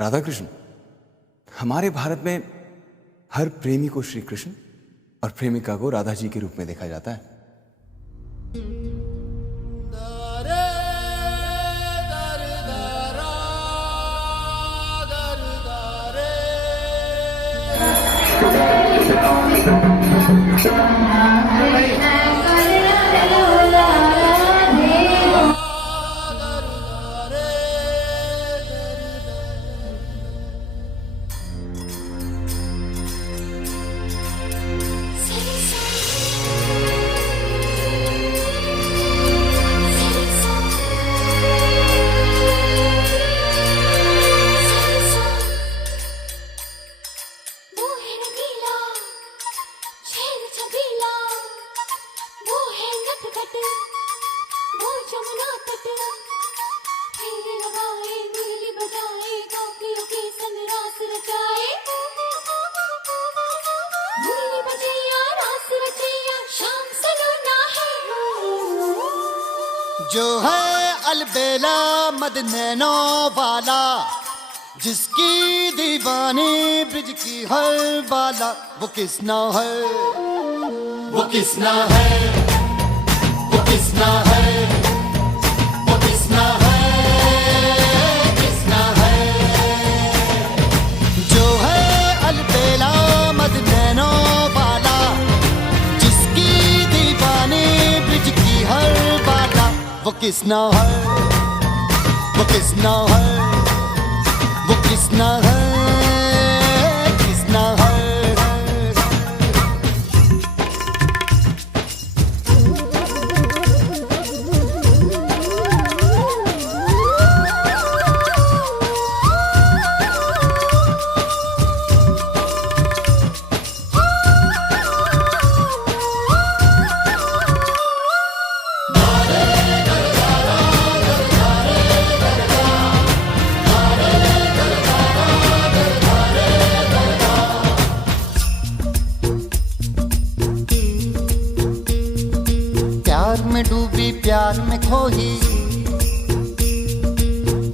राधा कृष्ण, हमारे भारत में हर प्रेमी को श्री कृष्ण और प्रेमिका को राधा जी के रूप में देखा जाता है। जो है अलबेला मदनैनो वाला, जिसकी दीवानी ब्रिज की हर बाला, वो किसना है, वो किसना है, वो किसना है, वो किसना है, किसना है। जो है अलबेला मदनैनो वाला, जिसकी दीवानी ब्रिज की हर बाला, वो किसना है, वो किसना है, वो किसना है, किसना है। प्यार में डूबी प्यार में खोही,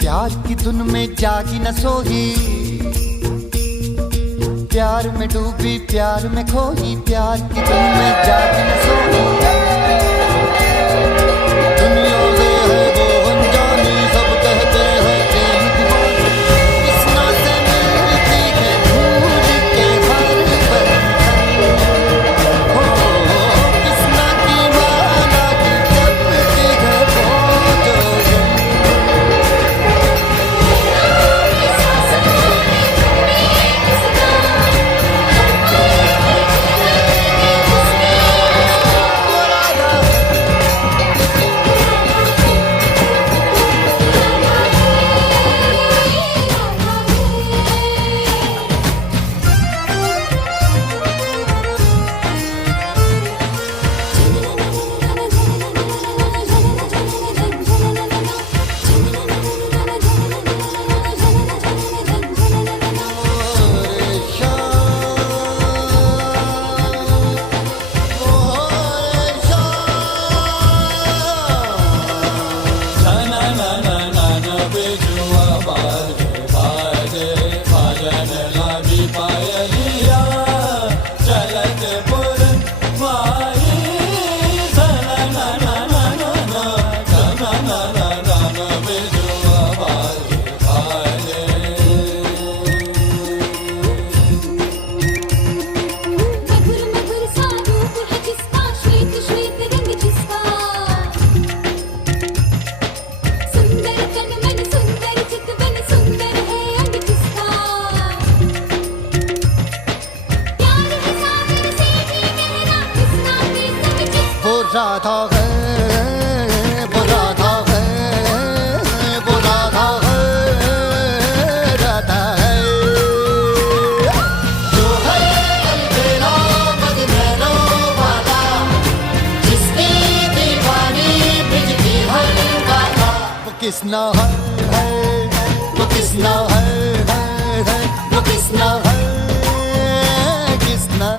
प्यार की धुन में जागी न सोही। प्यार में डूबी प्यार में खोही, प्यार की धुन में जागी न सोही। दुनिया में है वो अनजानी, सब कहते हैं प्रेम दीवानी। किसना से मिलती है भूल के हर बंधन, हो किसना की माला की जपती है वो जोगन। राधा है, वो राधा है, वो राधा है, राधा है। जो है अलबेला मदनैनो वाला, जिसकी दीवानी ब्रिज की हर बाला, वो किसना है, वो किसना है, वो किसना है, किसना।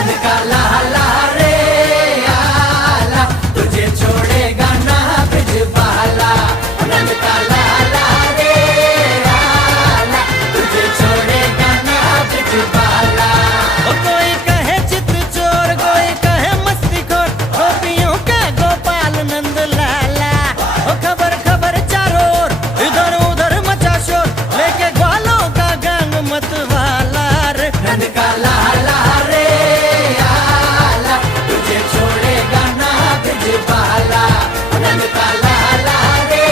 नंद का लाला रे आला, तुझे छोड़ेगा ना ब्रिजबाला। नंद का लाला रे आला, तुझे छोड़ेगा ना ब्रिजबाला। कोई कहे चित चोर, कोई कहे मस्तीखोर, गोपियों का गोपाल नंद लाला। खबर खबर चारों ओर, इधर उधर मचा शोर, लेके ग्वालों का गंग मत वाला रे। नंद का लाला रे आला, तुझे छोड़ेगा ना ब्रिजबाला। नंद का लाला रे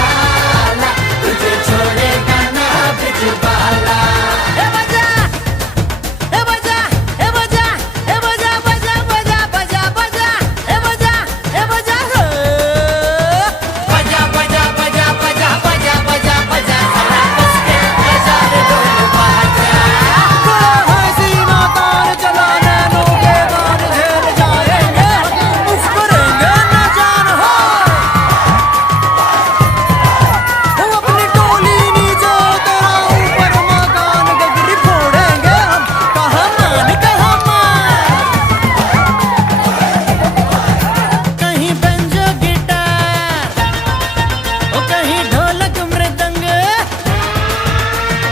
आला, तुझे छोड़ेगा ना ब्रिजबाला। हे बजा, हे बजा, हे बजा, हे बजा, बजा बजा बजा बजा, हे बजा, हे बजा हो। बजा बजा बजा बजा बजा बजा बजा, जरा कस के बजा रे ढोल बाजा। है सीना तार चला नैनों के बाण झेल जाएंगे, मुस्कुराएंगे ना जान हो। अपनी टोली नीचे तेरा ऊपर मकान, गगरी फोड़ेंगे हम, कहाँ मान कहाँ मान। कहीं बेंजो गिटार, ओ कहीं ढोलक मृदंग,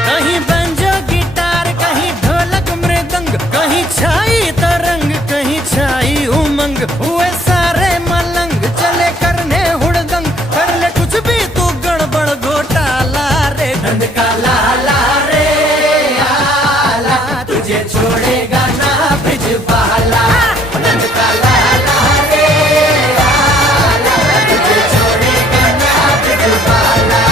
कहीं बेंजो गिटार, कहीं ढोलक मृदंग, कहीं छाई तरंग, कहीं छाई उमंग। हुए सारे मलंग, चले करने हुड़दंग, कर ले कुछ भी तू गड़बड़ घोटाला रे। नंद का लाला रे आला, तुझे छोड़ेगा ना ब्रिजबाला। नंद का लाला रे आला, तुझे छोड़ेगा ना ब्रिजबाला।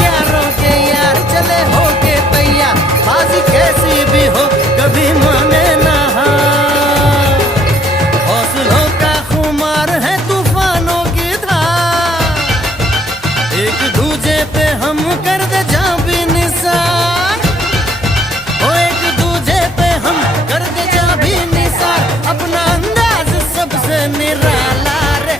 यारों के यार चले हो के तैयार, बाजी कैसी भी हो कभी माने ना हार। हौसलों का खुमार है तूफानों की धार, एक दूजे पे हम कर दे जहाँ भी निसार। ओ एक दूजे पे हम कर दे जहाँ भी निसार, अपना अंदाज सबसे निराला रे।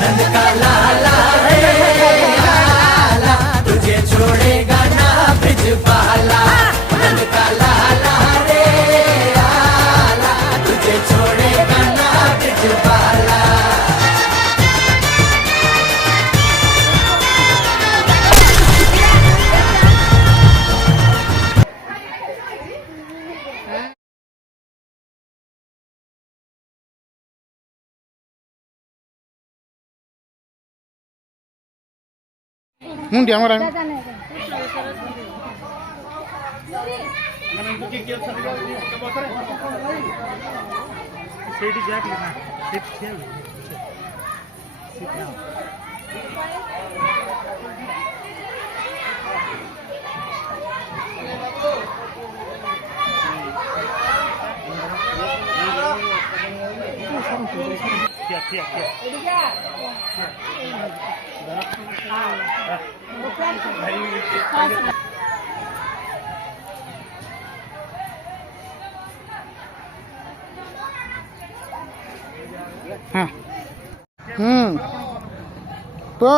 नंद का लाला रे आला, तुझे छोड़ेगा ना ब्रिजबाला। नंद का लाला रे आला, तुझे छोड़ेगा ना ब्रिजबाला। मुंडिया मरा हाँ तो